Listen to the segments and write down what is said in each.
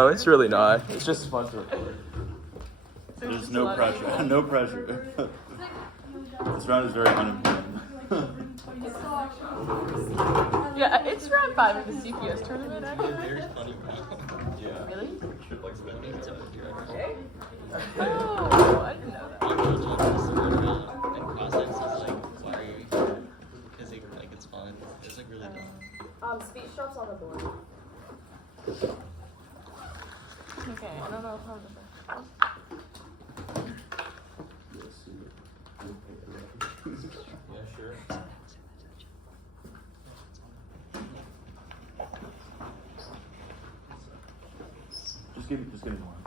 No, it's really not. It's just fun to record. There's no pressure. No pressure. This round is very unimportant. Yeah, it's round 5 of the CPS tournament, actually. Very funny round. Yeah. Really? Trip like spending it's over here. Okay. Oh, I didn't know that. And Cossacks is like, why are you here? Because it, like, it's fun. It's like really dumb. Speech drops on the board. Okay, I don't know how to. Yeah, sure. Just give me one.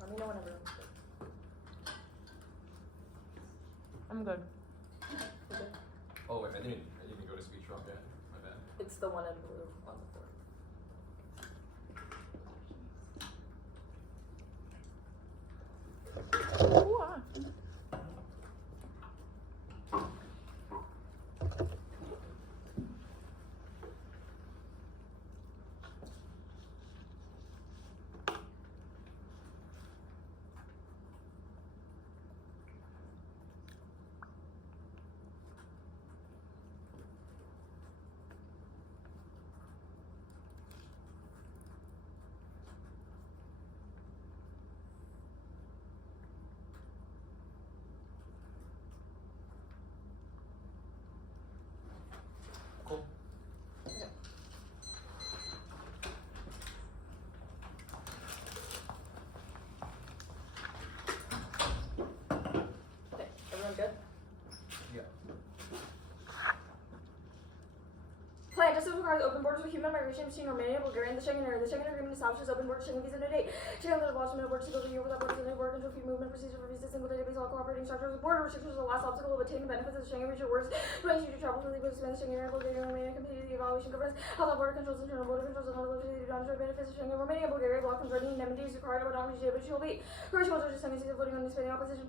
Let me know whenever. I'm good. Oh wait, I didn't even go to speech drop yet. My bad. It's the one in blue on the board. Ooh, ah. Cool. Okay, everyone good? Yeah. Plan just requires open borders with human migration between Romania and Bulgaria and the Schengen area. The Schengen agreement establishes open borders Schengen visa date. Schengen will abolish middle borders to go to Europe without borders and border control, free movement procedure for visas, single database, all cooperating structures. Border restrictions are the last obstacle of attaining the benefits of the Schengen region. Words permitting you to travel freely with the Schengen area, Bulgaria, and Romania, completed the evaluation governance, how the border controls, internal border controls, and other limited non-trade benefits of Schengen, Romania, Bulgaria, block converting indemnities required about non-region, which will be. Croatia will judge the tendencies of voting on this spending opposition.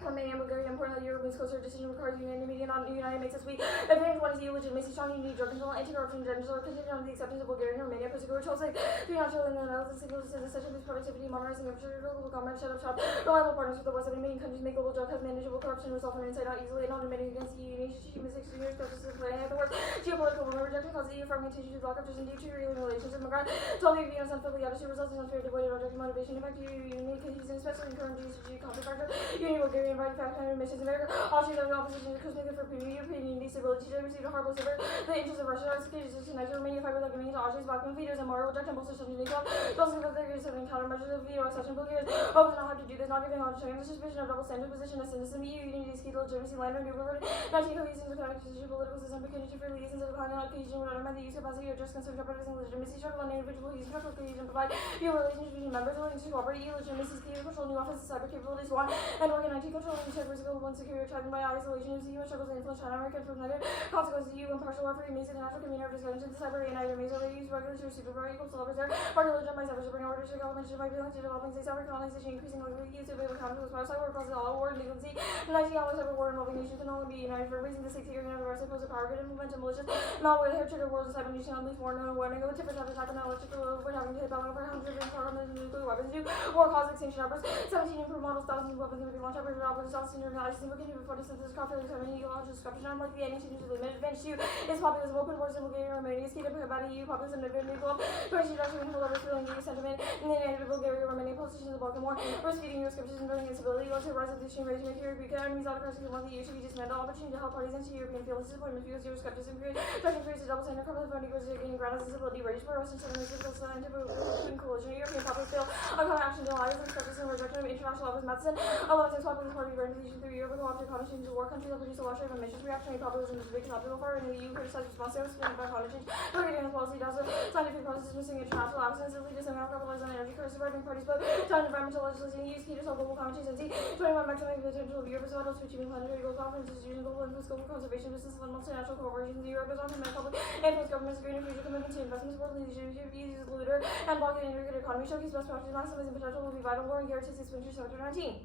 Romania and Bulgaria, important that Europe moves closer. Decision requires unanimity and non-united makes us weak. If anyone wants to see legitimacy strong, you need drug control, anti-corruption, gender contingent on the acceptance of Bulgaria and Romania. Particular controls like financial and analysis, civil citizenship, productivity, modernizing infrastructure, global commerce, shut up shop, reliable partners with the West of main countries make global drug have manageable corruption, result from inside out easily, not admitting against the EU, human six years, justice, and planning at the worst. Geopolitical women rejection causes EU from continue to block up just due to real relations with Macron. Totally abuse unfairly attitude results in unfair devoid of objective motivation. Impact to unique cohesion, especially in current GCG conflict factor. Union Bulgaria invited factor missions America. Austria the opposition to Christmas for European unity, stability, to receive a horrible silver. The interest of Russia are security to Niger, Romania, fiber like Romania, Austria's blocking vetoes and moral reject and bolster such Uniqlo. Those who feel having countermeasures of veto accession Bulgaria. Open not have to do this, not giving on to the suspicion of double standard position as citizen EU unity is key to legitimacy, land and government. 19 cohesion to connect to political system, opportunity for liaisons of declining on cohesion would undermine the use capacity of just concern jeopardizing legitimacy, struggle and individual use structural cohesion, provide EU relations between members willing to cooperate, EU legitimacy is key to control new offensive cyber capabilities, one, and organize control and check physical one security threatened by isolation of EU and struggles to influence China American from negative consequences EU impartial warfare remains international community of discussion to the cyber and either means use regulatory superpower equals to there party legend by cyber to bring order to government by feeling to developing state cyber colonization increasing legally use of able counter with cyber causes all war and legality and 19 cyber war involving nations can only be united for a reason the state security of the rest of power grid and movement and malicious malware hair trigger wars and cyber nation on least warning and warning with different types of attack and electrical over having to hit battle over hundreds of power on the nuclear weapons do war cause extinction numbers 17 improved models thousands of weapons can be launched over the South Senior analysis and looking for photosynthesis coffee having ecological disruption unlike the any changes to the advanced EU is populism open wars in Bulgaria and Romania is key to about EU populism and new globe Croatia actually control over feeling EU sentiment and the United Bulgaria Romania politicians of the Balkan War breastfeeding Euroscepticism building instability led to the rise of the extreme rage make European enemies autocracy and want the EU to be dismantled opportunity to help parties into European feel disappointment because Euroscepticism directly creates a double standard cover the voting goes gaining ground as disability rage for Western southern physical scientific coalition European public bill on common action to allies and skepticism and rejection of international office medicine along with populism party organization through Europe with the climate change, the war countries that produce a large share of emissions, reactionary populism is a big topic for, and the EU criticizes responsibilities by climate change, targeting the policy, does scientific processes missing international actions, and leaders and capitalize on energy crisis, right-wing parties, but time environmental legislation used key to solve global climate change, and 21 maximizing the potential of Europe as vital to achieving planetary goals, conferences, using global influence, global conservation, business, and multinational corporations. Europe goes on to make public influence governments, green and future commitments to investments, world leadership, uses looter, and blocking the integrated economy, showcase best practice, maximizing potential will be vital, warning guarantees expenditure sector 19.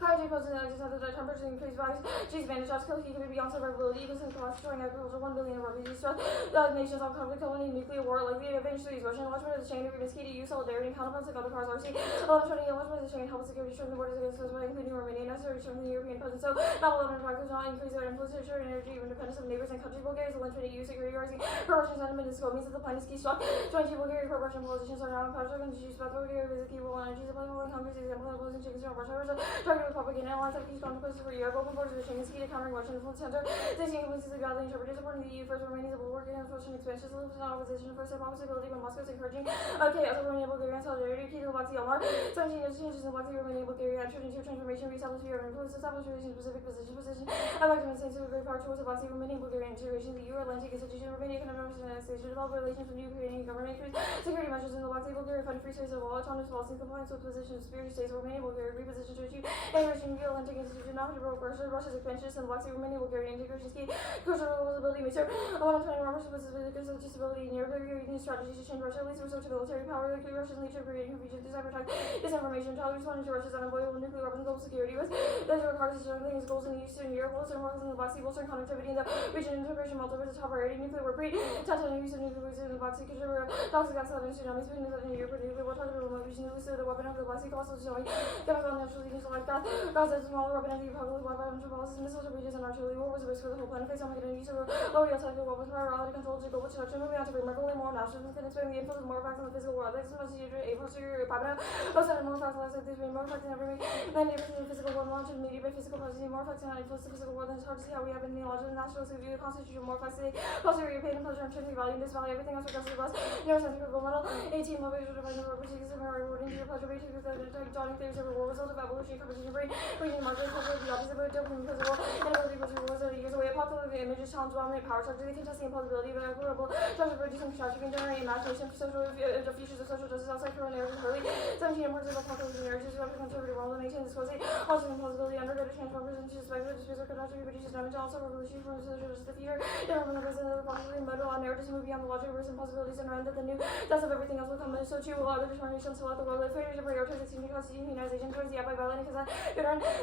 Hydrogen posted that just the temperature increase by G's advantage shots kill can be beyond survivability, ecosystem collapse, destroying agriculture, 1 billion of refugees stress. The nations all conflict, colony, nuclear war, likely to advantage to use Russian enlargement of the Schengen agreement, key to use solidarity and counterbalance like other powers RC. 1120 enlargement of the Schengen help security, strengthen the borders against us by including Romania, necessary to strengthen the European presence. So, not 11 practice not increase their influence, ensuring energy independence of neighbors and countries. Bulgaria is 1120 EU security rising. Pro-Russian sentiment in scope means that the plan is key struck. 22 Bulgaria pro-Russian politicians are now in power, and use about Bulgaria is a key role in energy supply, following Hungary's example of opposing chickens from Russia, targeting propaganda alliance of strong places for Europe, open borders with Schengen, key to countering Russian influence center. This completely badly interpreted, supporting the EU first, Romania will work against Russian expansion, solution opposition, first step possibility, but Moscow is encouraging. Okay, as a Romania, Bulgaria, and solidarity, key to the Black Sea Omar. 17 years changes in Black Sea, Romania, Bulgaria, entered into transformation, reestablish Europe influence, establish relations, specific position, elected and states with great power towards the Black Sea, Romania, Bulgaria, integration, the Euro-Atlantic institution, Romania, can understand the United States, develop relations with new Ukrainian government, security measures in the Black Sea, Bulgaria, fund free space of all autonomous policy, compliance with position of security states, Romania, Bulgaria, reposition to achieve integration, Euro-Atlantic institution, not to broke Russia's expansion in Black Sea, Romania, Bulgaria, integration is key, crucial responsibility, makes her 120 members with disability in Europe, European strategies to change Russia, leads resort to military power, the Russian leadership creating confusion, disabotage, disinformation, child responding to Russia's unavoidable nuclear weapons, global security risk, those requires strengthening its goals in the Eastern Europe, bolstering workers in the Black Sea, bolstering connectivity in the region, integration, multiple is a top priority, nuclear weapons, tension use of nuclear weapons in the Black Sea, contribute toxic accident and tsunamis, between the Europe, nuclear war, targeted remote vision, nuclear the weapon of the Black Sea, also showing chemical and natural leading to life, Gaza is a smaller weapon of the public weapon, policies, missiles, breaches, and artillery war was a risk for the whole planet. Face on making use of low yield tactical weapons, priority control to global destruction, moving on to remarkably more nationalism, can expand the influence of more facts on the physical world. This is much easier to a posterior pablo. Most of more facts like these being more facts in every many different physical world launch and media by physical processing, more facts and influence the physical world, and it's hard to see how we have in the knowledge of the nationalists who view the constitution more facts today. Posterior pain and pleasure and intrinsic value in this value, everything else regardless of us. Neurosensitive governmental 18 levels of divine work, which is rewarding to your pleasure, basically with the dawning theories of war result of evolution, competition, brain, reading market, the opposite of dopamine because of war. Inability was rewards of the years away. Popular images challenge dominant power structure. They contest the implausibility of an equitable structure for reducing construction can generate imagination for social the futures of social justice outside current narratives early. 17 importance of populism narratives about the conservative world and maintain this quasi. Also implausibility undergo to transform into speculative disputes or catastrophe produces damage. Also revolution from social justice the future. Different from the president of the popularly modal on narratives move beyond the logic of versus impossibilities and around that the new deaths of everything else will come. So too will other determinations throughout the world. If failure to prioritize extending constitution humanization towards the by violating consent.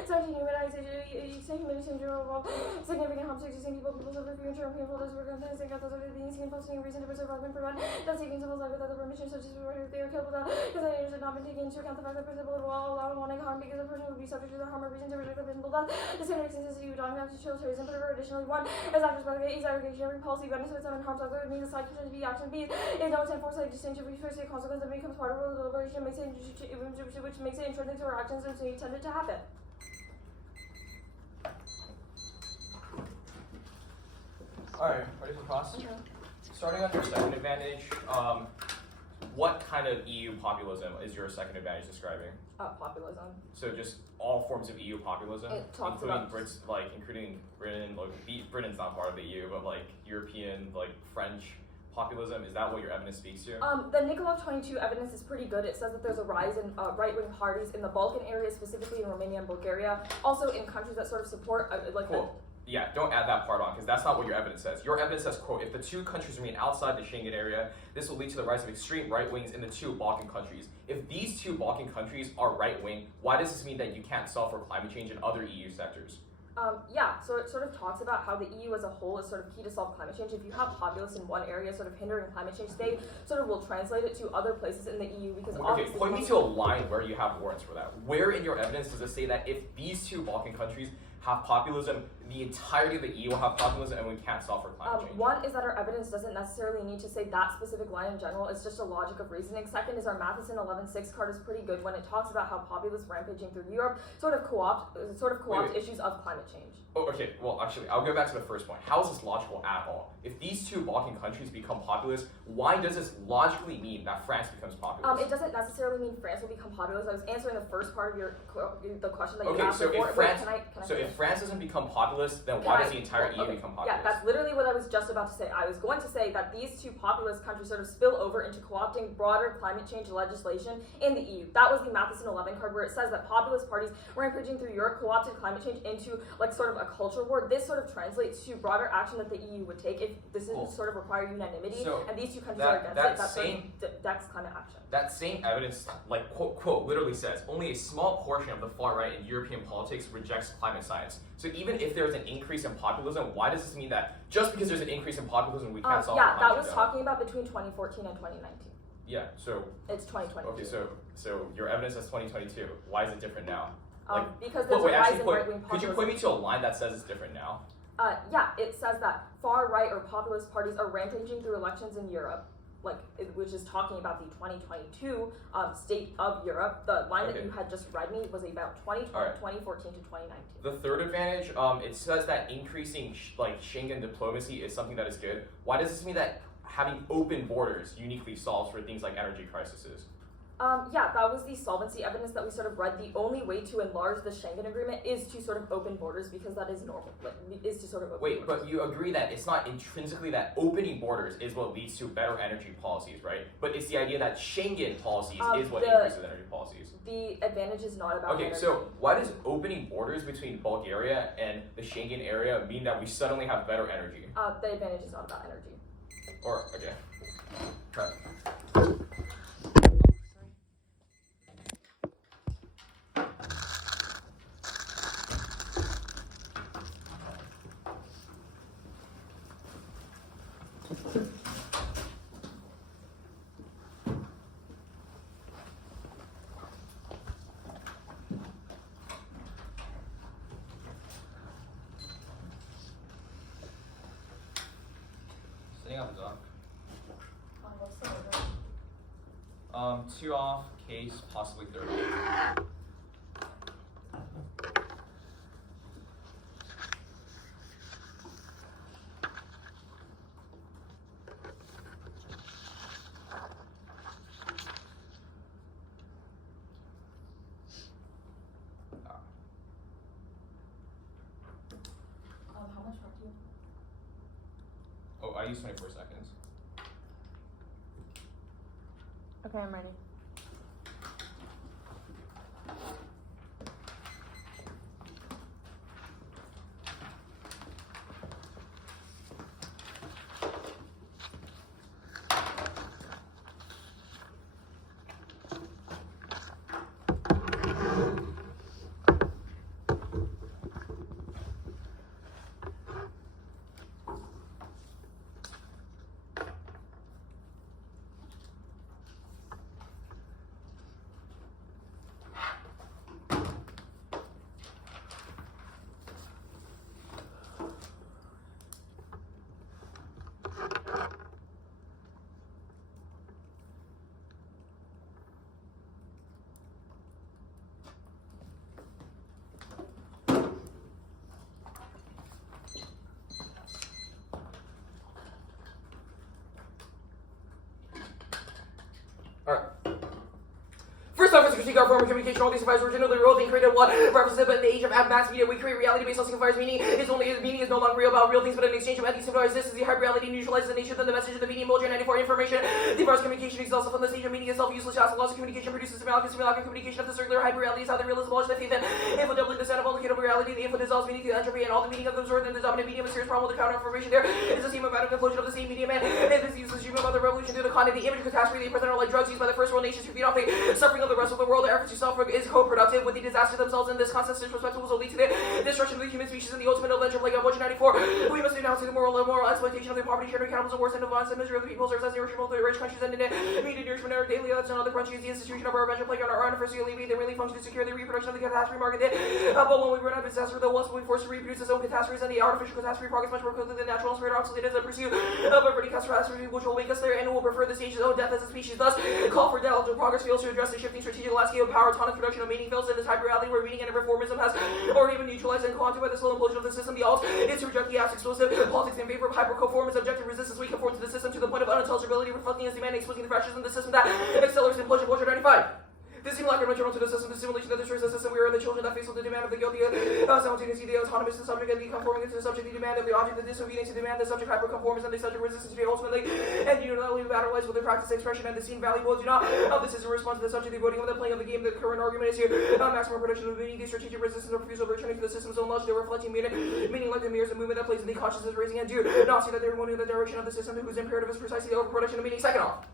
17 humanization significant harm to existing people of the future and painful those who are convinced and got those other beings and posting reason to preserve rather than prevent that taking someone's life without the permission such as if they are killed without consideration had not been taken into account the fact that principle will allow wanting harm because the person would be subject to the harm or reason to reject the principle death. The same existence you don't have to show terrorism, but additionally one is actors by the is aggregation every policy benefits and harms other means aside from B action B is no intent force like distinction which first a consequence that becomes part of the deliberation makes it which makes it intrinsic to our actions and so you tend it to happen. Alright, ready for class? Starting on your second advantage, what kind of EU populism is your second advantage describing? Populism. So just all forms of EU populism, It talks including about Brits, including Britain. Like Britain's not part of the EU, but like European, like French populism. Is that what your evidence speaks to? The Nikolov 22 evidence is pretty good. It says that there's a rise in right-wing parties in the Balkan area, specifically in Romania and Bulgaria. Also in countries that sort of support Cool. Yeah, don't add that part on, because that's not what your evidence says. Your evidence says, quote, if the two countries remain outside the Schengen area, this will lead to the rise of extreme right wings in the two Balkan countries. If these two Balkan countries are right-wing, why does this mean that you can't solve for climate change in other EU sectors? So it sort of talks about how the EU as a whole is sort of key to solve climate change. If you have populists in one area sort of hindering climate change, they sort of will translate it to other places in the EU because okay, point me to a line where you have warrants for that. Where in your evidence does it say that if these two Balkan countries have populism, the entirety of the EU will have populism and we can't solve for climate change? One is that our evidence doesn't necessarily need to say that specific line in general. It's just a logic of reasoning. Second is our Matheson 11.6 card is pretty good when it talks about how populists rampaging through Europe sort of co-opt issues of climate change. Oh, okay. Well, actually, I'll go back to the first point. How is this logical at all? If these two Balkan countries become populist, why does this logically mean that France becomes populist? It doesn't necessarily mean France will become populist. I was answering the first part of the question that you Okay, asked so before. if France, Can I if France doesn't become populist, then why does the entire EU become populist? Yeah, that's literally what I was just about to say. I was going to say that these two populist countries sort of spill over into co-opting broader climate change legislation in the EU. That was the Matheson 11 card where it says that populist parties rampaging through Europe co-opted climate change into like sort of a culture war. This sort of translates to broader action that the EU would take if this is sort of require unanimity, and these two countries are against it. That's climate action. That same evidence, like quote, literally says only a small portion of the far right in European politics rejects climate science. So even if there's an increase in populism, why does this mean that just because there's an increase in populism, we can't solve Yeah, climate that change? was talking about between 2014 and 2019. Yeah, so it's 2022. Okay, so your evidence says 2022. Why is it different now? Because there's a rise in right-wing populism. Could you point me to a line that says it's different now? Yeah, it says that far right or populist parties are rampaging through elections in Europe, which is talking about the 2022 state of Europe. The line that you had just read me was about 2014 to 2019. The third advantage, it says that increasing Schengen diplomacy is something that is good. Why does this mean that having open borders uniquely solves for things like energy crises? Yeah, that was the solvency evidence that we sort of read. The only way to enlarge the Schengen agreement is to sort of open borders because that is normal. Is to sort of open borders. But you agree that it's not intrinsically that opening borders is what leads to better energy policies, right? But it's the idea that Schengen policies is what increases energy policies. The advantage is not about energy. So why does opening borders between Bulgaria and the Schengen area mean that we suddenly have better energy? The advantage is not about energy. Sitting on the dock. What's the order? 2 off, case, possibly 30. How much work do you? Oh, I use 24 seconds. Okay, I'm ready. First off, as a critique of former communication, all these devices originally role being created one representative, but in the age of mass media, we create reality based on signifiers. Meaning is no longer real about real things, but an exchange of anti-signifiers. This is the hard reality neutralizes the nature of the message of the medium will generate for information. The virus communication is also from the stage of meaning itself useless. As loss of communication produces simulacrum communication of the circular hyper reality is how the real is abolished. The thief and info doubling the set of allocatable reality. The info dissolves meaning to the entropy and all the meaning of the absorbed in the dominant medium. A serious problem with the counter information. There is a seamlematic conclusion of the same medium, and this useless dream about the revolution through the content, the image catastrophe, the present like drugs used by the first world nations to feed off the suffering of the rest of the world, their efforts to solve is co-productive with the disaster themselves, and this constant disrespect will lead to the destruction of the human species and the ultimate adventure plague of 194. We must denounce the moral exploitation of the poverty, sharing cannibalism, worse, and the violence and misery of the people serves as the irrational of the rich countries and in immediate nourishment of our daily lives and other countries. The institution of our adventure plague on our own first to alleviate the really function to secure the reproduction of the catastrophe market. But when we run out of disaster, the once will be forced to reproduce its own catastrophes, and the artificial catastrophe progress much more quickly than natural and spirit obsolete as a pursuit of a pretty catastrophe which will make us there and will prefer the stages of death as a species. Thus, call for death. Progress fails to address the shifting strategic landscape of power, tonic production of meaning fails in this hyper reality where meaning and reformism has already been neutralized and quantified by the slow implosion of the system. The alt is to reject the abs explosive politics in favor of hyper-conformance, objective resistance. We conform to the system to the point of unintelligibility, reflecting as demand, exposing the fascism, the system that accelerates implosion. 195. This simulacrum return to the system, the simulation that destroys the system. We are the children that face the demand of the guilty, simultaneously the autonomous, the subject, and the conforming to the subject, the demand of the object, the disobedience to demand, the subject hyperconformance, and the subject resistance to ultimately, and unilaterally battle with the practice, expression, and the scene valuable. Do not this is a response to the subject, the voting, with the playing of the game. The current argument is here maximum production of meaning, the strategic resistance, or refusal of returning to the system's own logic, the reflecting meaning like the mirrors, the movement that plays in the consciousness, raising and do not see that they're moving in the direction of the system whose imperative is precisely the overproduction of meaning. Second off.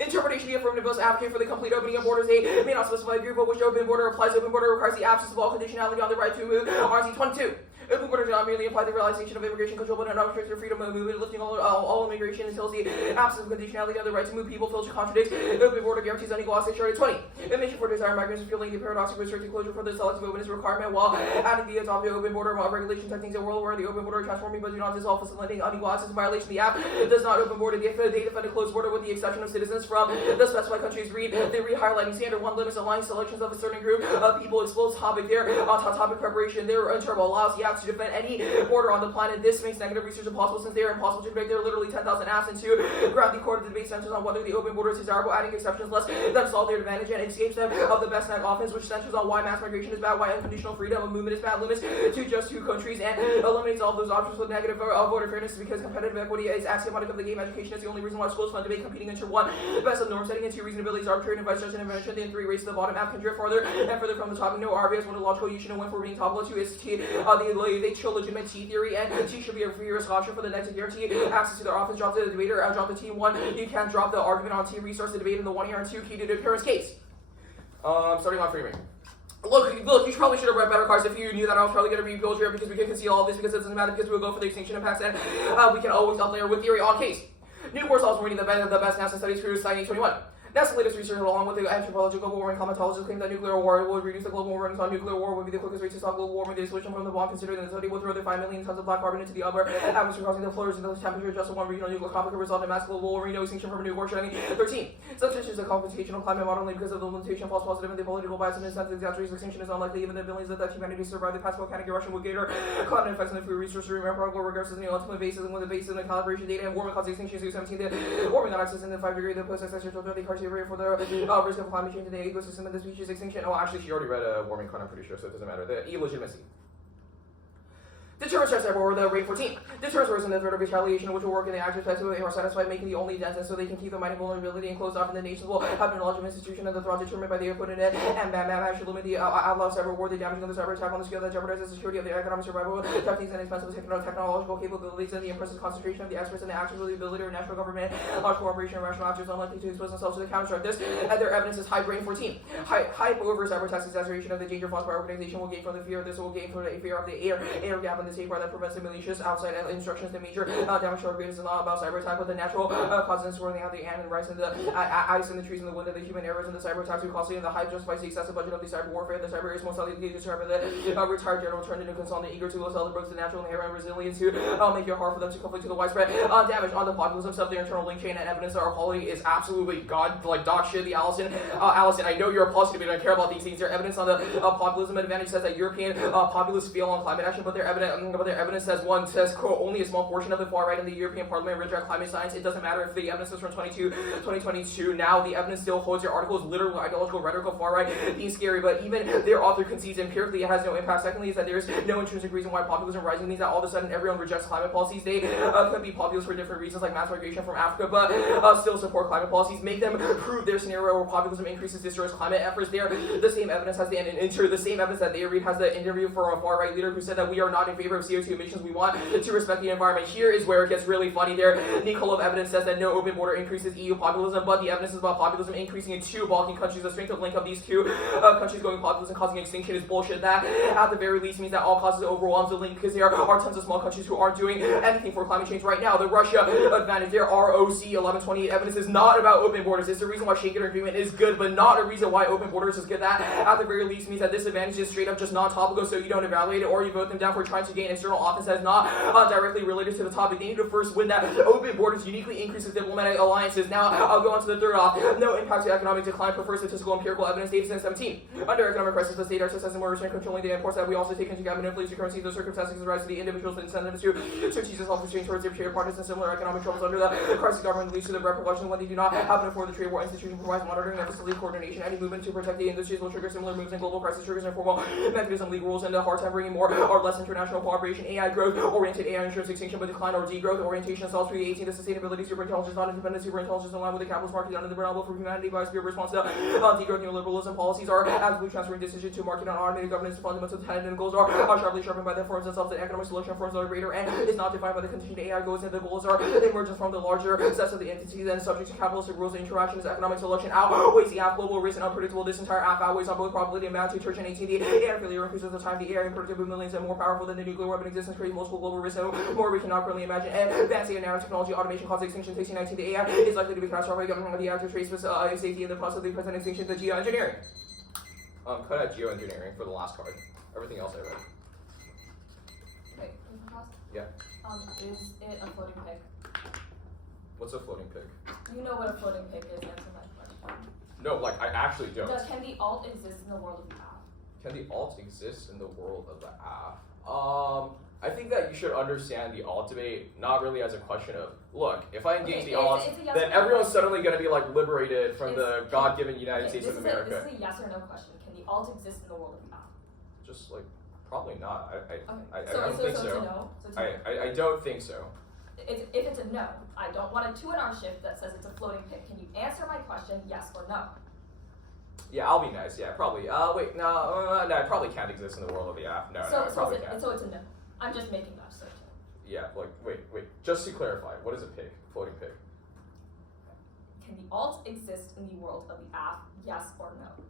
Interpretation of the affirmative must advocate for the complete opening of borders. They may not specify a group of which open border applies. Open border requires the absence of all conditionality on the right to move. RC 22. Open borders do not merely imply the realization of immigration control, but an unrestricted freedom of movement, lifting all immigration until the absence of conditionality on the right to move people fails to contradict. Open border guarantees unequal access. Charter 20. Admission for desired migrants is fueling the paradox of restricted closure for the selective openness requirement, while adding the adopted open border regulation techniques in world where the open border transforming but do not dissolve, facilitating unequal access violation. The app does not open border. They defend a closed border with the exception of citizens from the specified countries. They re-highlighting standard one limits aligning selections of a certain group of people, explodes topic there on topic preparation. Their interval allows the app to defend any border on the planet. This makes negative research impossible since they are impossible to predict. There are literally 10,000 apps, and to grab the core of the debate centers on whether the open border is desirable, adding exceptions less than solve their advantage and escapes them of the best snag offense, which centers on why mass migration is bad, why unconditional freedom of movement is bad, limits to just 2 countries, and eliminates all those options with negative voter fairness because competitive equity is axiomatic of the game. Education is the only reason why schools fund debate competing into 1 best of norm setting, and 2 reasonability is arbitrary and vice versa intervention, then 3 race to the bottom. App can drift farther and further from the topic. No RBS, one illogical you shouldn't win for being topical. 2 is they show legitimate T theory, and T should be a free risk option for the net to guarantee access to their office. Drop the debater, drop the team 1. You can drop the argument on T, restart the debate in the 1 year, and 2 key to the appearance case. Starting on framing. Look, you probably should have read better cards if you knew that I was probably going to rebuild here because we can conceal all this because it doesn't matter because we'll go for the extinction impacts and we can always up layer with theory on case. New Warsaw's reading the best NASA studies crew citing 21. NASA latest research, along with the anthropological global warming climatologists, claim that nuclear war will reduce the global warming. On nuclear war would be the quickest way to stop global warming. The solution from the bomb, considering that the study will throw the 5 million tons of black carbon into the upper atmosphere, causing the floors in the temperature just one regional nuclear conflict could result in mass global warming, no extinction from a new war shining. 13. Such is a computational climate modeling because of the limitation of false positive and the political bias and incentive exaggeration. Extinction is unlikely, even the billions that humanity survived the past volcanic eruption will gator climate effects and the food resource. Remember, regards to the ultimate basis and with the basis of the calibration data and warming causes extinction. 17. The warming on access in the 5 degree, the post-existential the criteria for the risk of climate change in the ecosystem and the species extinction. Oh, actually, she already read warming climate, I'm pretty sure, so it doesn't matter. The illegitimacy. Deterrence stress or the rate 14. Deterrence works in the threat of retaliation, which will work in the active space are satisfied, making the only dentist so they can keep the mighty vulnerability and closed off in the nations will have an knowledge of institution and the threat determined by the input in it. And should limit the outlaw cyber war, the damaging of the cyber attack on the scale that jeopardizes the security of the economic survival, techniques and expensive technological capabilities, and the impressive concentration of the experts and the actors with the ability of national government, large cooperation, and rational actors unlikely to expose themselves to the counter-strike. This and their evidence is high brain 14. Hype over cyber attacks exaggeration of the danger fought by organization will gain from the fear of this will gain from the fear of the air gap in the safeguard that prevents the malicious outside instructions to major damage to our greatest is not about cyber attack, but the natural causes swirling out the ant and rice and the ice and the trees and the wind and the human errors and the cyber attacks are costly and the hype justifies the excessive budget of the cyber warfare. The cyber is most likely to describe the retired general turned into consultant eager to celebrate the natural inherent resilience to make it hard for them to conflict to the widespread damage on the populism of their internal link chain and evidence that our quality is absolutely dog shit. The Allison, I know you're a plus to me, I don't care about these things. Their evidence on the populism advantage says that European populists fail on climate action, but their evidence says one says, quote, only a small portion of the far right in the European Parliament reject climate science. It doesn't matter if the evidence is from 2022. Now the evidence still holds. Their article is literal ideological rhetoric of far right being scary, but even their author concedes empirically it has no impact. Secondly, is that there's no intrinsic reason why populism rising means that all of a sudden everyone rejects climate policies. They could be populist for different reasons, like mass migration from Africa, but still support climate policies. Make them prove their scenario where populism increases destroys climate efforts. There, the same evidence has the same evidence that they read has the interview for a far right leader who said that we are not in favor favor of CO2 emissions. We want to respect the environment. Here is where it gets really funny there. The column of evidence says that no open border increases EU populism, but the evidence is about populism increasing in 2 Balkan countries. The strength of link of these 2 countries going populism causing extinction is bullshit. That, at the very least, means that all causes overwhelms the link because there are tons of small countries who aren't doing anything for climate change right now. The Russia advantage there, ROC 1128 evidence is not about open borders. It's the reason why Schengen Agreement is good, but not a reason why open borders is good. That, at the very least, means that this advantage is straight up just non-topical, so you don't evaluate it or you vote them down for trying to gain external office that is not directly related to the topic. They need to first win that open borders uniquely increases diplomatic alliances. Now, I'll go on to the third off. No impact to economic decline prefers statistical empirical evidence dated since 17. Under economic crisis, the state exercises more restraint controlling the imports that we also take into account manipulates the currency. Those circumstances rise to the individuals' incentives to strategic self-restraint towards their trade partners and similar economic troubles under the crisis government leads to the repercussions when they do not happen before the trade war institution provides monitoring and facility coordination. Any movement to protect the industries will trigger similar moves in global crisis triggers and formal mechanism, legal rules, and a hard time bringing more or less international cooperation. AI growth-oriented AI ensures extinction, but decline or degrowth orientation solves 318. The sustainability superintelligence, not independent superintelligence in line with the capitalist market under the vulnerable for humanity by spirit response to degrowth. Neoliberalism policies are actively transferring decision to market and automated governance. Fundamental tenets and goals are sharply sharpened by the forms themselves. The economic solution forms are greater and is not defined by the contingent AI goals, and the goals are emergence from the larger sets of the entities and subject to capitalistic rules and interactions. Economic selection outweighs the app global risk and unpredictable. This entire app outweighs on both probability and magnitude. Church and 18. The AI failure increases the time the AI productive of millions and more powerful than the nuclear weapon existence creates multiple global risks and more we cannot currently imagine. And advanced AI nanotechnology automation causes extinction. 1619. The AI is likely to be catastrophic. The active trace with safety in the process of the present extinction. The geoengineering. Cut out geoengineering for the last card. Everything else I read. Wait, can you pause? Yeah. Is it a floating pig? What's a floating pig? You know what a floating pig is, answer my question. No, like I actually don't. Can the alt exist in the world of the app? Can the alt exist in the world of the app? I think that you should understand the alt debate not really as a question of, look, if I engage the alt, yes then everyone's suddenly going to be like liberated from the God-given United States of America. This is a yes or no question. Can the alt exist in the world of the app? Just like, probably not. I So don't think it's so. a no? So it's a no. I don't think so. If it's a no, I don't want a 2-in-R shift that says it's a floating pig. Can you answer my question, yes or no? Yeah, I'll be nice. Yeah, probably. Wait, no, it probably can't exist in the world of the app. No, it probably can't. So it's a no. I'm just making that assertion. Yeah, like, wait. Just to clarify, what is a pig? Floating pig. Can the alt exist in the world of the app, yes or no?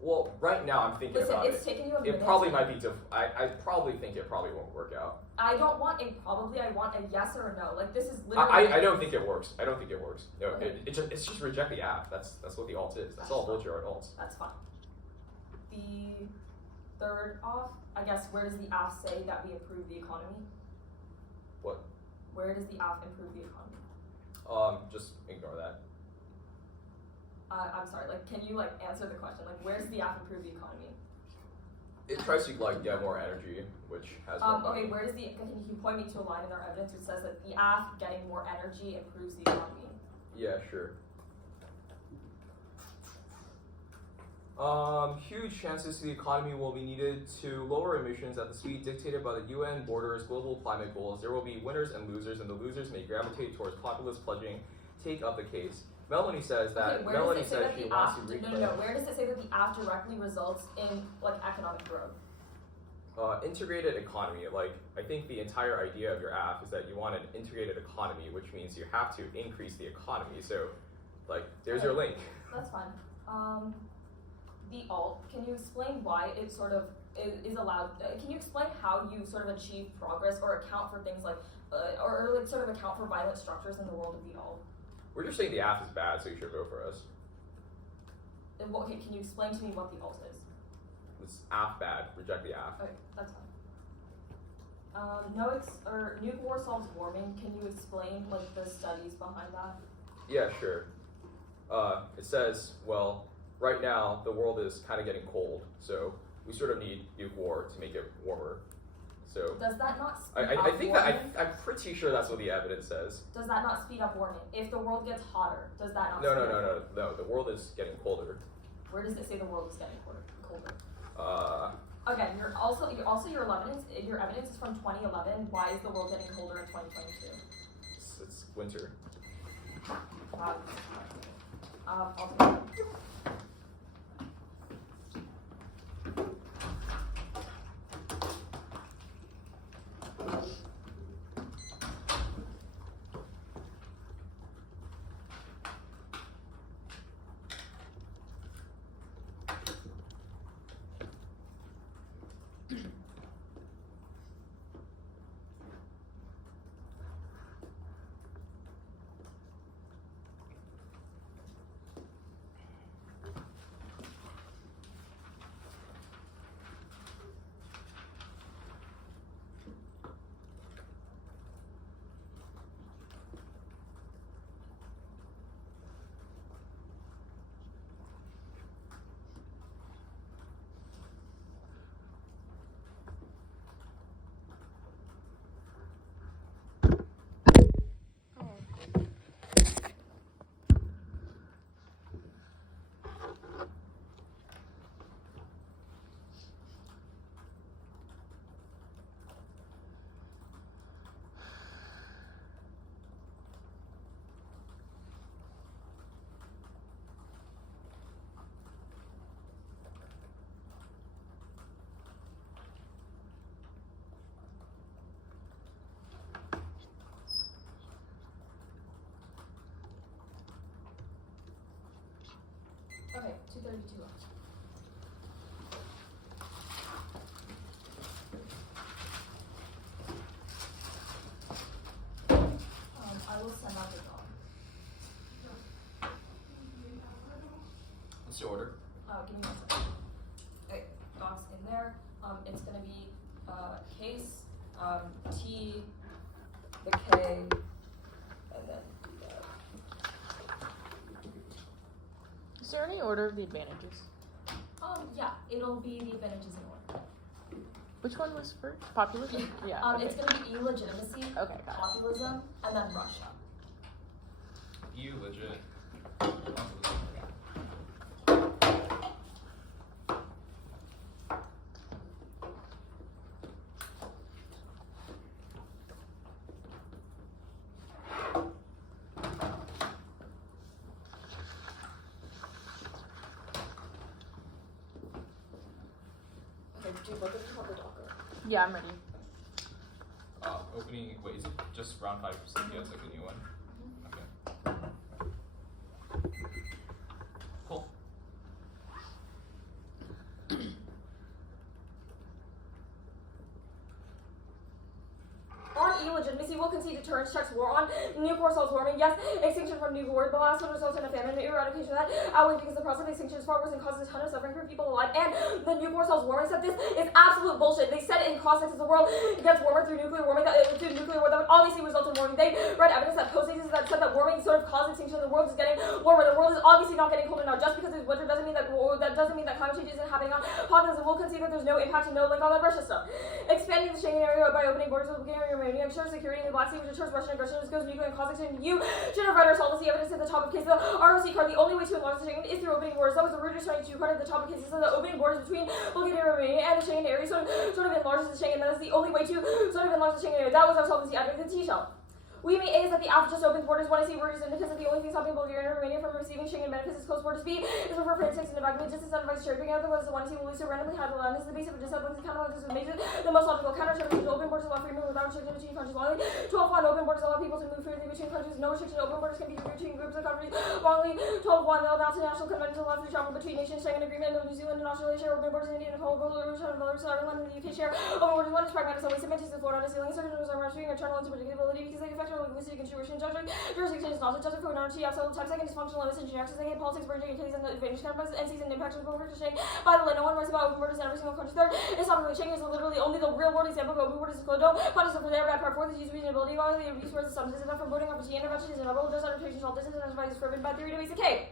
Well, right now I'm thinking about it. It's taking you a minute. It probably might be I probably think it probably won't work out. I don't want a probably, I want a yes or a no. Like, this is literally... I don't think it works. I don't think it works. No, Okay. it's just reject the app. That's what the alt is. That's all bullshit are alts. That's fine. The third off, I guess, where does the app say that we improve the economy? What? Where does the app improve the economy? Just ignore that. I'm sorry, like, can you, like, answer the question? Like, where's the app improve the economy? It tries to like get more energy, which has more money. Okay, can you point me to a line in our evidence which says that the app getting more energy improves the economy? Yeah, sure. Huge chances to the economy will be needed to lower emissions at the speed dictated by the UN borders global climate goals. There will be winners and losers, and the losers may gravitate towards populist pledging. Take up the case. Melanie says that. Okay, Melanie says she wants to replay. No. Where does it say that the app directly results in like economic growth? Integrated economy. Like, I think the entire idea of your app is that you want an integrated economy, which means you have to increase the economy. So, like, there's your link. That's fine. The alt, can you explain why it sort of is allowed? Can you explain how you sort of achieve progress or account for things like, or like sort of account for violent structures in the world of the alt? We're just saying the app is bad, so you should vote for us. Okay, can you explain to me what the alt is? It's app bad. Reject the app. Okay, that's fine. Nuke war solves warming. Can you explain like the studies behind that? Yeah, sure. It says, well, right now the world is kind of getting cold, so we sort of need nuke war to make it warmer. So does that not speed I up think warming? that I'm pretty sure that's what the evidence says. Does that not speed up warming? If the world gets hotter, does that not? No. The world is getting colder. Where does it say the world is getting colder? Again, your evidence is from 2011. Why is the world getting colder in 2022? It's winter. I'll take it. two left. I will send out the dog. What's your order? Give me 1 second. Okay, dog's in there. It's gonna be case, T, the K, and then Is there any order of the advantages? yeah, it'll be the advantages in order. Which one was first? Populism? Yeah. Okay. It's gonna be illegitimacy, Okay, got it. populism, and then Russia. You legit. Okay, do both of you have the docker? Yeah, I'm ready. Opening. Wait, is it just round 5%? Yeah, it's like a new one. Okay. Cool. On illegitimacy, we'll concede deterrence checks war on nuclear assaults warming. Yes, extinction from nuclear war blast would result in a famine. The eradication of that outweighs because the process of extinction is far worse and causes a ton of suffering for people alive. And the nuclear assaults warming said this is absolute bullshit. They said it in cross sections of the world gets warmer through nuclear warming. Through nuclear war that would obviously result in warming. They read evidence that post-stages that said that warming sort of caused extinction. The world is getting warmer. The world is obviously not getting colder now. Just because it's winter doesn't mean that climate change isn't happening on populism. We'll concede that there's no impact and no link on that Russia stuff. Expanding the Schengen area by opening borders with Bulgaria and Romania ensures security in the Black Sea, which deters Russian aggression, which goes nuclear and causes extinction. You should have read our solvency evidence at the top of case. The ROC card, the only way to enlarge the Schengen is through opening borders. That was the Reuters 22 card at the top of cases. So the opening borders between Bulgaria and Romania and the Schengen area sort of enlarges the Schengen. That is the only way to sort of enlarge the Schengen area. That was our solvency evidence. The T-shell. We may A is that the AF just opened borders. When I say borders, indicates that the only thing stopping Bulgaria and Romania from receiving Schengen benefits is closed borders. B is for France and evacuate just incentivize cherry picking out the ones that want to see will lose to randomly had the land. This is the base of a disadvantage. The counter this would make it the most logical counter to open borders allow free movement without restriction between countries. Only 12-1 open borders allow people to move freely between countries. No restriction. Open borders can be between groups of countries. Wrongly 12-1 they'll announce a national convention allow free travel between nations. Schengen agreement of New Zealand and Australia share open borders. India and Belarus and Ireland and the UK share open borders. One is pragmatic. So we submit to the Florida on a ceiling. Certain are restricting internal unpredictability because they affect our linguistic intuition. Jurisdiction is not a judgment for minority, absolute time second dysfunctional limits and generic second politics, merging activities and the advantage campus, and season impact of over Schengen. By the way, no one writes about open borders in every single country. Third, it's not really Schengen is literally only the real world example of open borders is closed. Don't punish them for their bad part. Fourth is use reasonability. While the abuse words some is enough for voting opportunity intervention is inevitable. Just arbitration all distance and advice is forbidden by theory to basic K.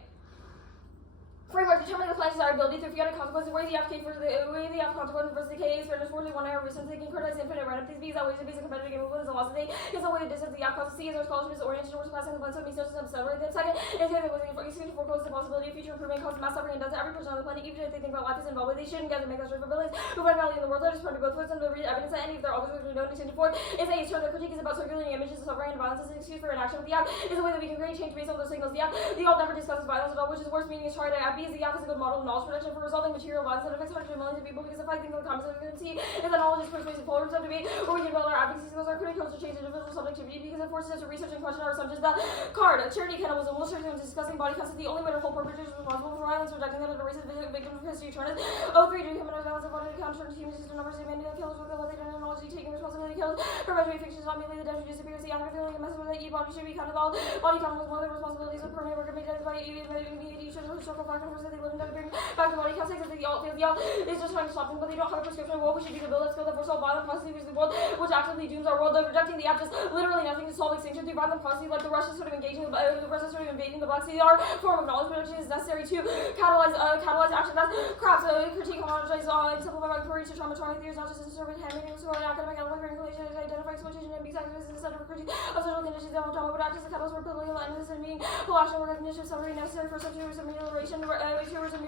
Framework determining the plan's desirability through fiat consequences. Where the FK for the way the F consequence versus the K is fairness for one hour recent thinking criticize infinite random things because that way is a basic competitive game is a loss of the is the way the distance the F causes C is our scholarship is oriented towards passing the blend so it means no system separate. Then second is that it was excuse for foreclose the possibility of future improvement causes mass suffering and does every person on the planet even if they think about life is involved they shouldn't get to make that straight for billions who find value in the world that is prone to both foods and to read evidence that any of their always going to know intended for is a turn their critique is about circulating images of suffering and violence as an excuse for inaction with the app is a way that we can create change based on those signals. The app the alt never discusses violence at all, which is worse meaning is try to app B is the app is a good model knowledge production for resolving material violence that affects hundreds of millions of people because the five things in the comments that we can see is that knowledge is persuasive polars of debate where we can build our advocacy skills our critical to change individual subjectivity because it forces us to research and question our assumptions. The card charity cannibalism will serve into discussing body counts is the only way to hold perpetrators responsible for violence rejecting them as a racist victim of history turn is 03 to humanize violence and body count turn to human system numbers demanding that killers with what they done technology taking responsibility kills perpetuate fictions not merely the death or disappearance the after feeling a message with the body should be counted all body count was one of the responsibilities of permanent work made by each of the historical factors that they live and bring back the body count because the alt is just trying to stop them, but they don't have a prescription of what we should do to build a skill that foresaw violent policy in the world, which actively dooms our world. Though rejecting the app does literally nothing to solve extinction through violent policy, like the Russians sort of engaging the Russians sort of invading the Black Sea. Our form of knowledge production is necessary to catalyze action. That's crap. So critique, homologize, simplify my query to trauma theories, not just interpret handmaking, so academic analytic regulation, identify exploitation and beats activists in the center of critique of social conditions that will trauma, but act as a catalyst for political endless and meaning, full action, recognition, summary necessary for such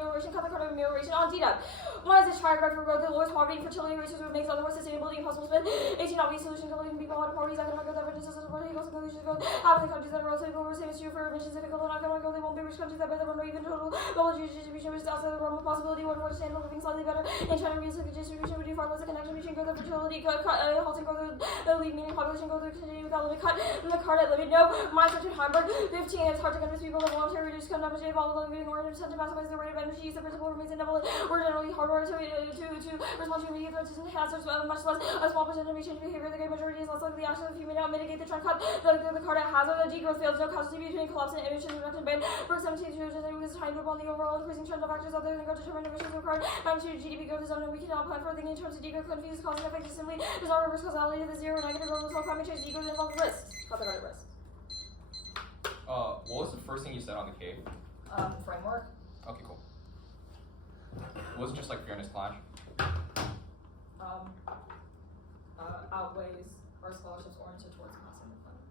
amelioration, cut the card of amelioration on DDAP. One is this paragraph for growth, the lowest poverty and fertility rates which makes otherwise sustainability impossible to spend. 18 obvious solutions to living people out of poverty, economic growth, averages, social support, equals, conclusions, growth. Half of the countries that are relatively poor, same is true for emissions, if equal and economic growth, they won't be rich countries that bear the run rate even total. Global distribution which is outside the realm of possibility, one more sustainable living slightly better. In China, realistic distribution would do far less a connection between growth and fertility, halting growth, lead meaning population growth will continue without limit cut. And the card at limit no. Mine in Hamburg. 15. It's hard to convince people that voluntary reduce consumption of all the living order to maximize the rate of energy use. The principle remains inevitable. We're generally hardwired to respond to immediate threats and hazards, much less a small percentage may change behavior. The great majority is less likely the action of human to mitigate the trend cut. The card at hazard. The degrowth fails. No causality between collapse and emissions reduction ban. For 17 years, it was trying to upon the overall increasing trend of factors other than growth determined emissions required. Magnitude GDP growth is unknown. We cannot plan for thinking in terms of degrowth. Confused cause and effect is simply does not reverse causality of the zero negative growth of climate change. Degrowth involves risks. Copyright risks. What was the first thing you said on the K? Framework. Okay, cool. It wasn't just like fairness clash. Outweighs our scholarships oriented towards maximum funding.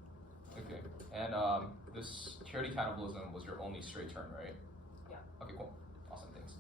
Okay, and this charity cannibalism was your only straight turn, right? Yeah. Okay, cool. Awesome, thanks.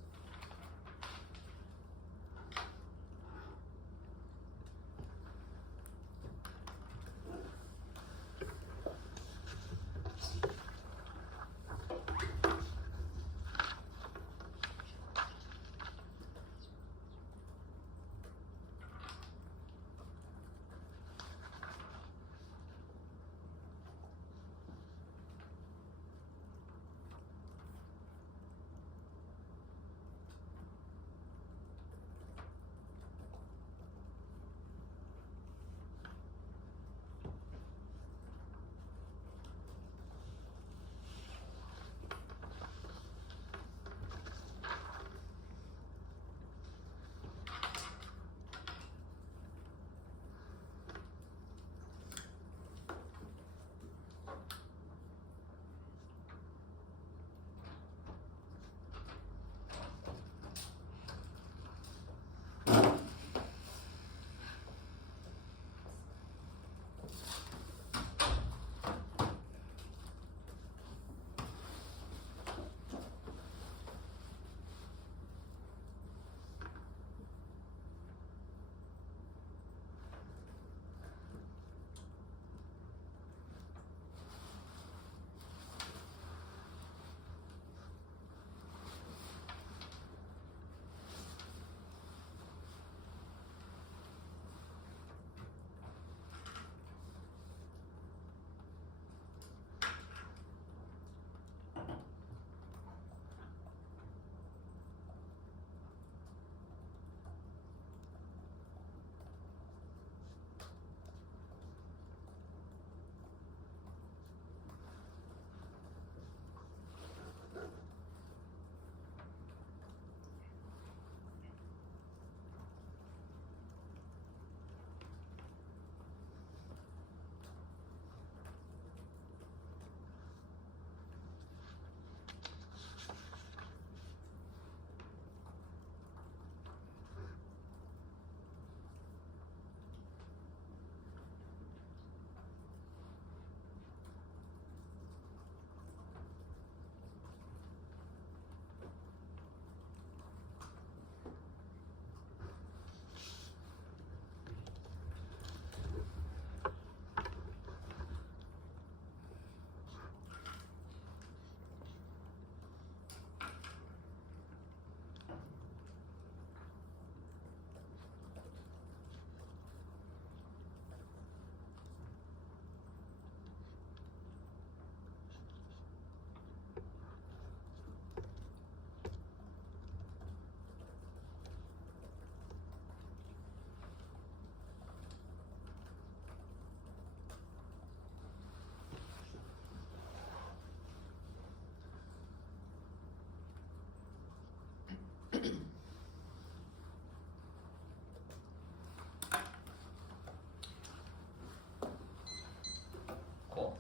Cool.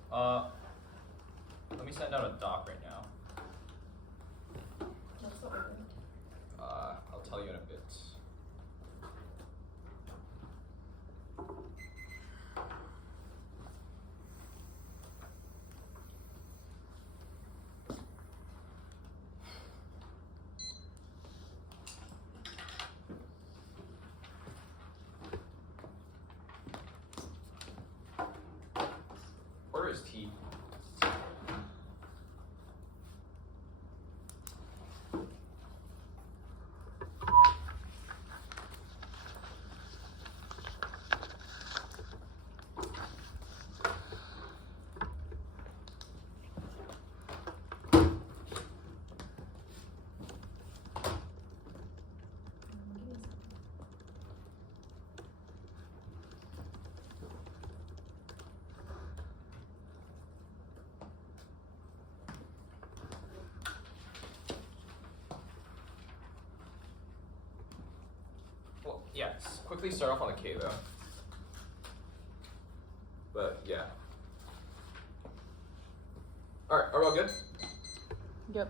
Let me send out a doc right now. What's the order? I'll tell you in a bit. Order is T. Yeah, quickly start off on the K though. But yeah. Alright, are we all good? Yep.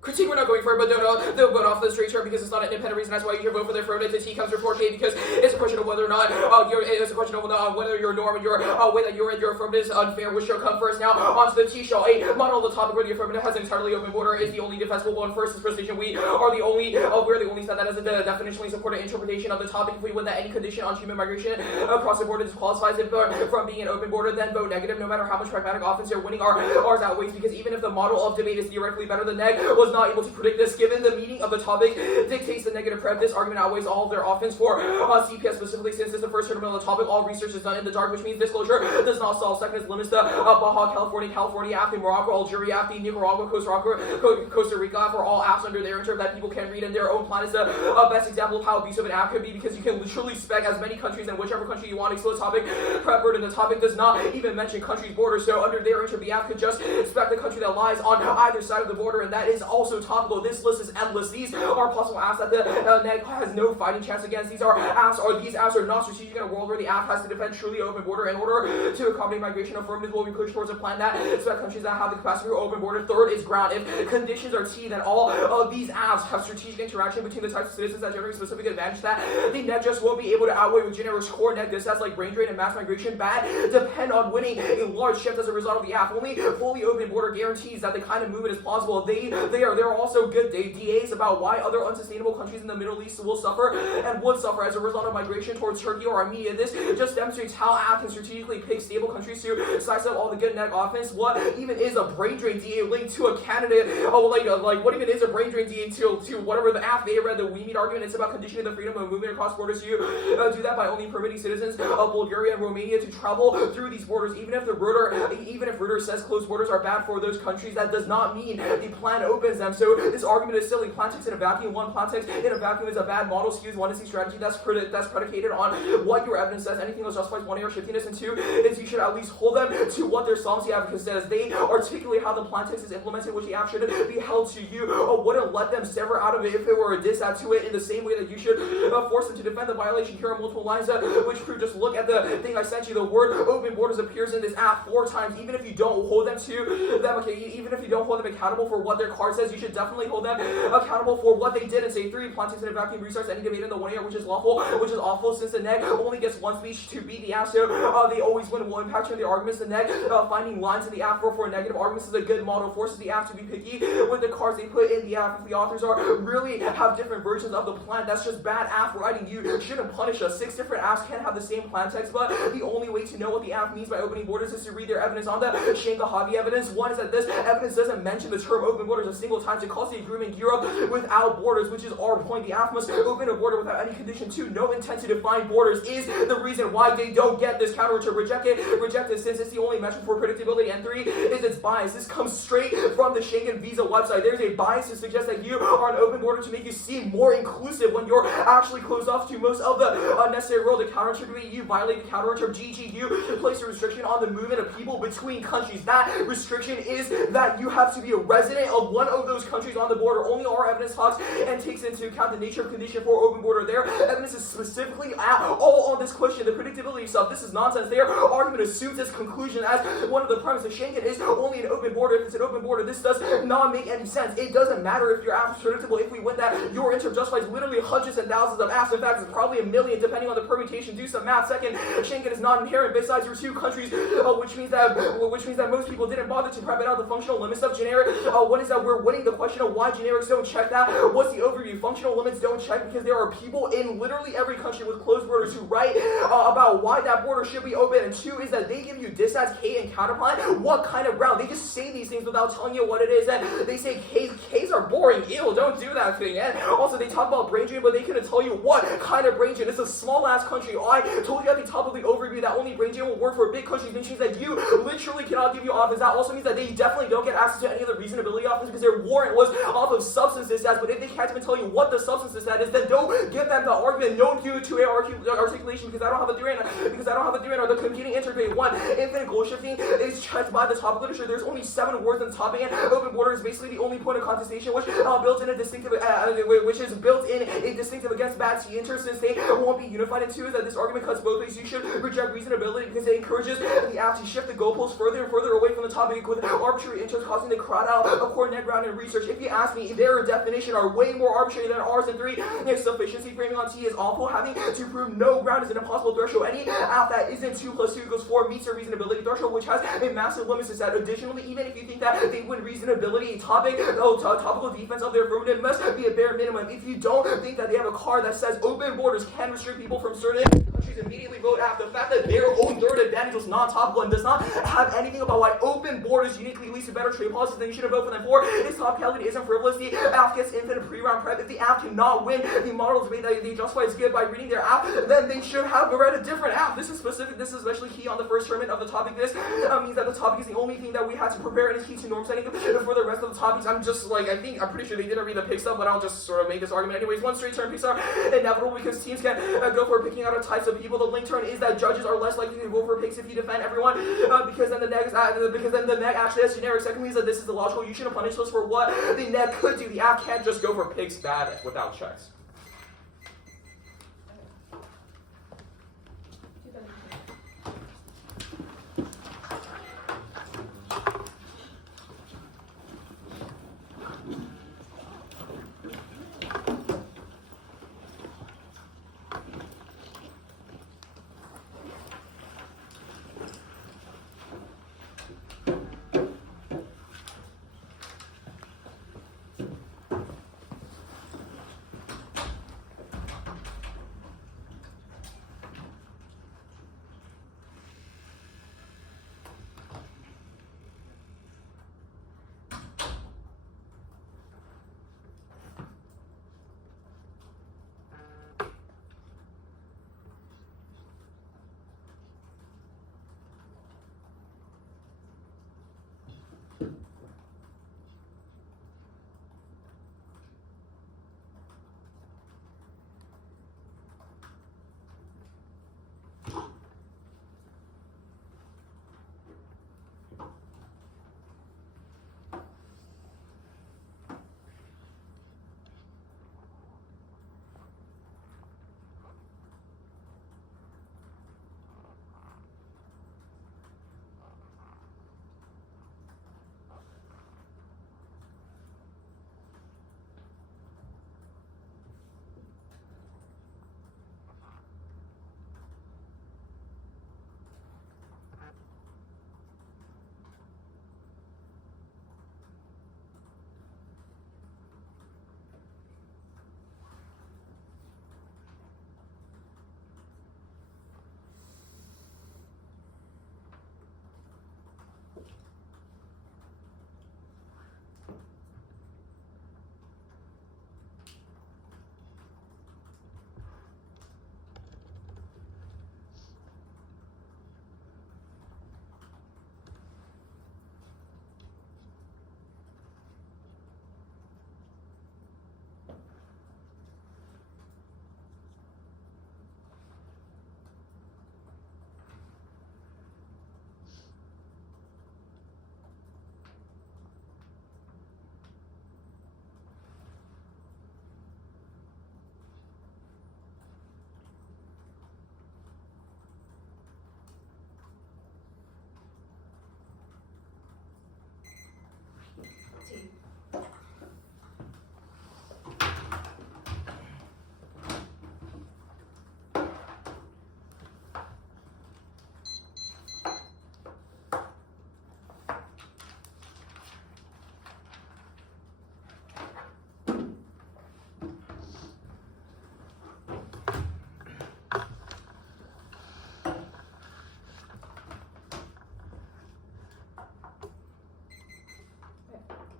Critique we're not going for, but don't vote off the straight chart because it's not an independent reason. That's why you should vote for the affirmative. The T comes for 4K because it's a question of whether or not it's a question of whether your norm and your way that you're in your affirmative is unfair, which shall come first. Now onto the T shall. A model of the topic where the affirmative has an entirely open border is the only defensible one. First is precision. We are the only we're the only side that has a definitionally supported interpretation of the topic. If we win that any condition on human migration across the border disqualifies it from being an open border, then vote negative. No matter how much pragmatic offense you're winning, ours outweighs because even if the model of debate is theoretically better than neg was not able to predict this, given the meaning of the topic dictates the negative prep. This argument outweighs all of their offense for CPS specifically, since it's the first tournament of the topic. All research is done in the dark, which means disclosure does not solve. Second is limits the Baja, California app, Morocco, Algeria app, Nicaragua, Costa Rica app, for all apps under their term that people can read in their own plan. Is the best example of how abusive an app could be because you can literally spec as many countries in whichever country you want. Explode topic prep word, and the topic does not even mention countries' borders. So under their term, the app could just spec the country that lies on either side of the border, and that is also topical. This list is endless. These are possible apps that the neg has no fighting chance against. These apps are not strategic in a world where the app has to defend truly open border. In order to accommodate migration, affirmative will be pushed towards a plan that spec countries that have the capacity for open border. Third is ground. If conditions are T, then all of these apps have strategic interaction between the types of citizens that generate specific advantage that the neg just won't be able to outweigh with generic core neg. This has like brain drain and mass migration bad depend on winning a large shift as a result of the app. Only fully open border guarantees that the kind of movement is plausible. They're also good DAs about why other unsustainable countries in the Middle East will suffer and would suffer as a result of migration towards Turkey or Armenia. This just demonstrates how app can strategically pick stable countries to size up all the good neg offense. What even is a brain drain DA linked to a candidate? What even is a brain drain DA to whatever the app they read the We Meet argument? It's about conditioning the freedom of movement across borders. You do that by only permitting citizens of Bulgaria and Romania to travel through these borders. Even if Reuters says closed borders are bad for those countries, that does not mean the plan opens them. So this argument is silly. Plan text in a vacuum. One plan text in a vacuum is a bad model. Skews one is the strategy that's predicated on what your evidence says. Anything else justifies one error shiftiness, and two is you should at least hold them to what their solvency advocate says. They articulate how the plan text is implemented, which the app should be held to. You wouldn't let them sever out of it if it were a diss add to it in the same way that you should force them to defend the violation. Here are multiple lines which prove. Just look at the thing I sent you. The word open borders appears in this app 4 times. Even if you don't hold them to them, even if you don't hold them accountable for what their card says, you should definitely hold them accountable for what they did. And say 3, plan text in a vacuum restarts any debate in the 1 year, which is awful since the neg only gets one speech to beat the app, so they always win. Will impact on the arguments. The neg finding lines in the app for negative arguments is a good model. Forces the app to be picky with the cards they put in the app. If the authors are really have different versions of the plan, that's just bad app writing. You shouldn't punish us. 6 different apps can't have the same plan text, but the only way to know what the app means by opening borders is to read their evidence on the Shangahavi evidence. One is that this evidence doesn't mention the term open borders a single time. It calls the agreement Europe without borders, which is our point. The app must open a border without any condition. 2, no intent to define borders is the reason why they don't get this counter to reject it since it's the only metric for predictability. And 3 is its bias. This comes straight from the Schengen visa website. There's a bias to suggest that you are an open border to make you seem more inclusive when you're actually closed off to most of the unnecessary world. The counterintuitive, you violate the counterintuitive. You place a restriction on the movement of people between countries. That restriction is that you have to be a resident of one of those countries on the border. Only our evidence talks and takes into account the nature of condition for open border. Their evidence is specifically all on this question, the predictability stuff. This is nonsense. Their argument assumes its conclusion as one of the premises. Schengen is only an open border. If it's an open border, this does not make any sense. It doesn't matter if your app is predictable. If we win that, your interim justifies literally hundreds and thousands of apps. In fact, it's probably a million depending on the permutation. Do some math. Second, Schengen is not inherent besides your 2 countries, which means that most people didn't bother to prep it out. The functional limits of generic. One is that we're winning the question of why generics don't check that. What's the overview? Functional limits don't check because there are people in literally every country with closed borders who write about why that border should be open. And 2 is that they give you disads, K, and counterplan. What kind of ground? They just say these things without telling you what it is. And they say K's are boring. Ew, don't do that thing. And also they talk about brain drain, but they couldn't tell you what kind of brain drain. It's a small ass country. I told you at the top of the overview that only brain drain will work for big countries, which means that you literally cannot give you offense. That also means that they definitely don't get access to any of the reasonability offense because they're warrant was off of substances stats, but if they can't even tell you what the substances stat is, then don't give them the argument known to articulation because I don't have a theory or the computing integrate. One, infinite goal shifting is checked by the topic literature. There's only 7 words in the topic, and open border is basically the only point of contestation which is built in a distinctive against bad C-inter, since they won't be unified in two, is that this argument cuts both ways. You should reject reasonability because it encourages the app to shift the goalposts further and further away from the topic with arbitrary inters causing the crowd out of core net ground and research. If you ask me, their definition are way more arbitrary than ours. And 3, sufficiency framing on T is awful. Having to prove no ground is an impossible threshold. Any app that isn't 2 + 2 = 4 meets a reasonability threshold, which has a massive limit to that. Additionally, even if you think that they win reasonability, topical defense of their affirmative must be a bare minimum. If you don't think that they have a card that says open borders can restrict people from certain countries, immediately vote out. The fact that their own third advantage was non-topical and does not have anything about why open borders uniquely leads to better trade policies, then you shouldn't vote for them. 4, its topicality isn't frivolous. The app gets infinite pre-round prep. If the app cannot win the model debate that they justify its good by reading their app, then they should have read a different app. This is specific. This is especially key on the first tournament of the topic. This means that the topic is the only thing that we had to prepare, and is key to norm setting for the rest of the topics. I'm pretty sure they didn't read the pick stuff, but I'll just sort of make this argument anyways. 1 straight turn picks are inevitable because teams can go for picking out of types of people. The link turn is that judges are less likely to vote for picks if you defend everyone, because then the net actually has generic. Secondly, is that this is the logical. You shouldn't punish us for what the net could do. The app can't just go for picks bad without checks.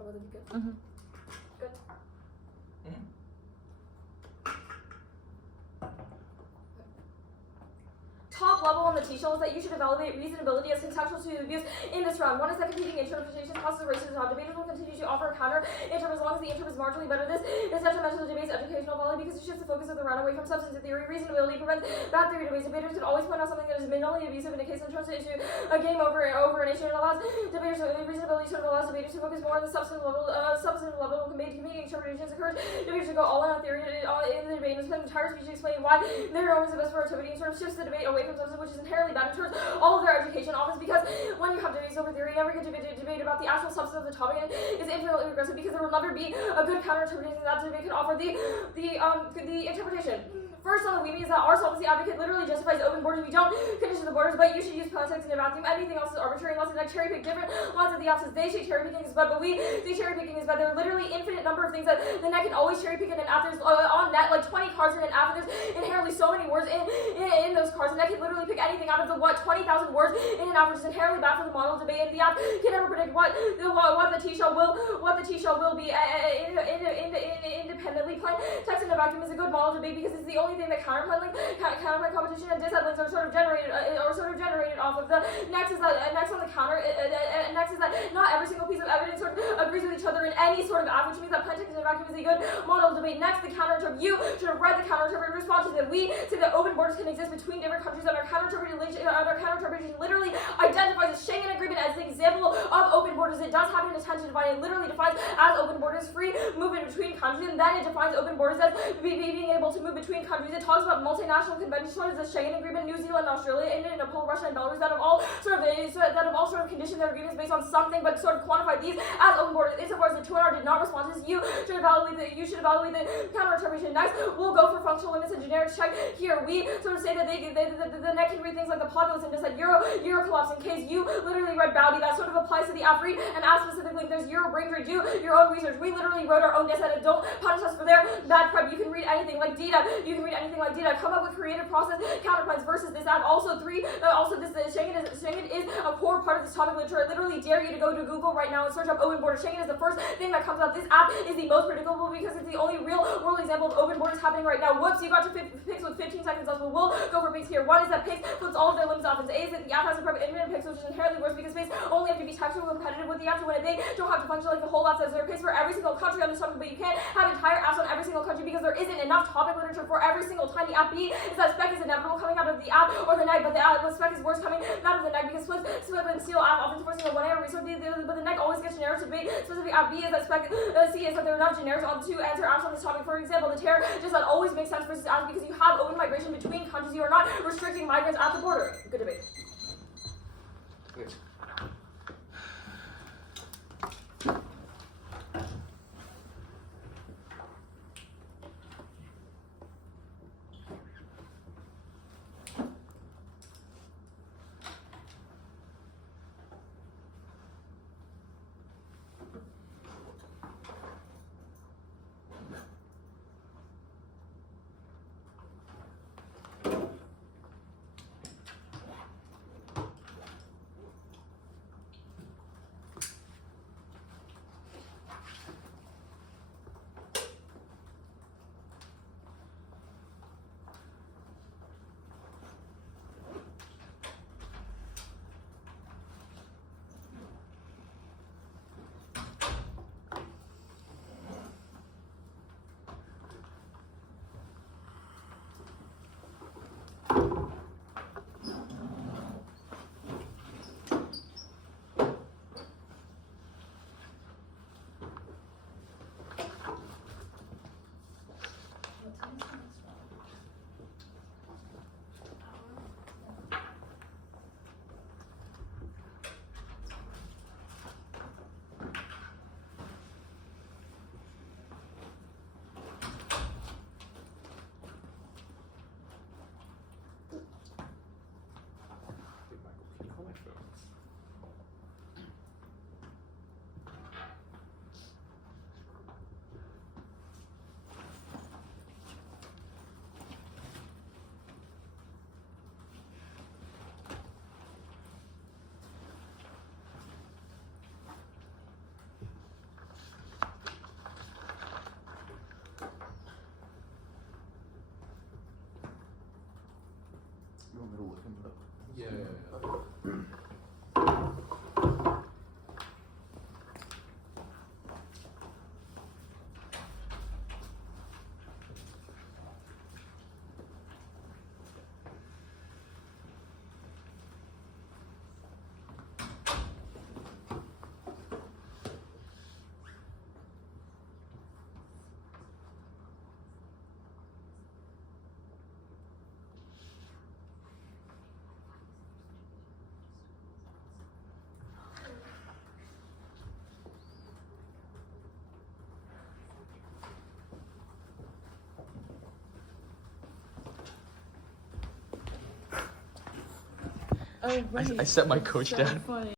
Would it be good? Mm-hmm. Good. Top level on the T-shell is that you should evaluate reasonability as contextual to abuse in this round. One is that competing interpretations causes racism. Debaters will continue to offer a counter interp as long as the interp is marginally better. This is detrimental to the debate's educational value because it shifts the focus of the round away from substantive theory. Reasonability prevents bad theory debates. Debaters can always point out something that is minimally abusive in a case and turns it into a game over an issue. It allows debaters reasonability sort of allows debaters to focus more on the substantive level of competing interpretations. Encourage debaters to go all in on theory in the debate and spend an entire speech explaining why they're always the best for activity and sort of shifts the debate away from substance, which is inherently bad and turns all of their education off. Is because when you have debates over theory, you never get to debate about the actual substance of the topic, and it is infinitely regressive because there will never be a good counter interpretation that debate can offer the interpretation. First on the weenie is that our solvency advocate literally justifies open borders. We don't condition the borders, but you should use context in a vacuum. Anything else is arbitrary unless it's like cherry pick different lines of the options. They say cherry picking is bad, but we say cherry picking is bad. There are literally infinite number of things that the net can always cherry pick in an app. There's on net like 20 cards in an app, and there's inherently so many words in those cards. The net can literally pick anything out of the 20,000 words in an app, which is inherently bad for the model debate. And the app can never predict what the T-shell will be independently. Plain text in a vacuum is a good model debate because it's the only thing that counterpoint competition and disheadlings are sort of generated off of. The next is that next is that not every single piece of evidence sort of agrees with each other in any sort of app, which means that plain text in a vacuum is a good model debate. Next, the counter-interpret. You should have read the counter-interpret and respond to that. We say that open borders can exist between different countries, and our counter-interpretation literally identifies the Schengen Agreement as an example of open borders. It does have an intent to define. It literally defines as open borders free movement between countries, and then it defines open borders as being able to move between countries. It talks about multinational conventions, such as the Schengen Agreement, New Zealand, Australia, India, Nepal, Russia, and Belarus that have all sort of conditioned their agreements based on something, but sort of quantify these as open borders. Insofar as the 2 hour did not respond to this, you should evaluate the counter-interpretation. Next, we'll go for functional limits and generics check. Here, we sort of say that the net can read things like the populace index, like Euro collapse. In case you literally read Bowdy, that sort of applies to the app read and ask specifically if there's Euro brain drain. Do your own research. We literally wrote our own data. Don't punish us for their bad prep. You can read anything like data. Come up with creative process counterpoints versus this app. Also, Schengen is a core part of this topic literature. I literally dare you to go to Google right now and search up open borders. Schengen is the first thing that comes up. This app is the most predictable because it's the only real world example of open borders happening right now. Whoops, you got your picks with 15 seconds left, but we'll go for picks here. One is that picks flips all of their limits off. And A is that the app has a prep infinite picks, which is inherently worse because picks only have to be textual competitive with the app to win it. They don't have to function like the whole app says. There are picks for every single country on this topic, but you can't have entire apps on every single country because there isn't enough topic literature for every single tiny app. B is that spec is inevitable coming out of the app or the neg, but the spec is worse coming out of the neg because Swift and Seal app often forcing a 1 hour research, but the neg always gets generic to debate specific app. B is that spec. C is that there are enough generics to answer apps on this topic. For example, the tear just that always makes sense versus apps because you have open migration between countries. You are not restricting migrants at the border. Good debate. Good. looking it up. Yeah. Oh, right. I set my coach So down. funny.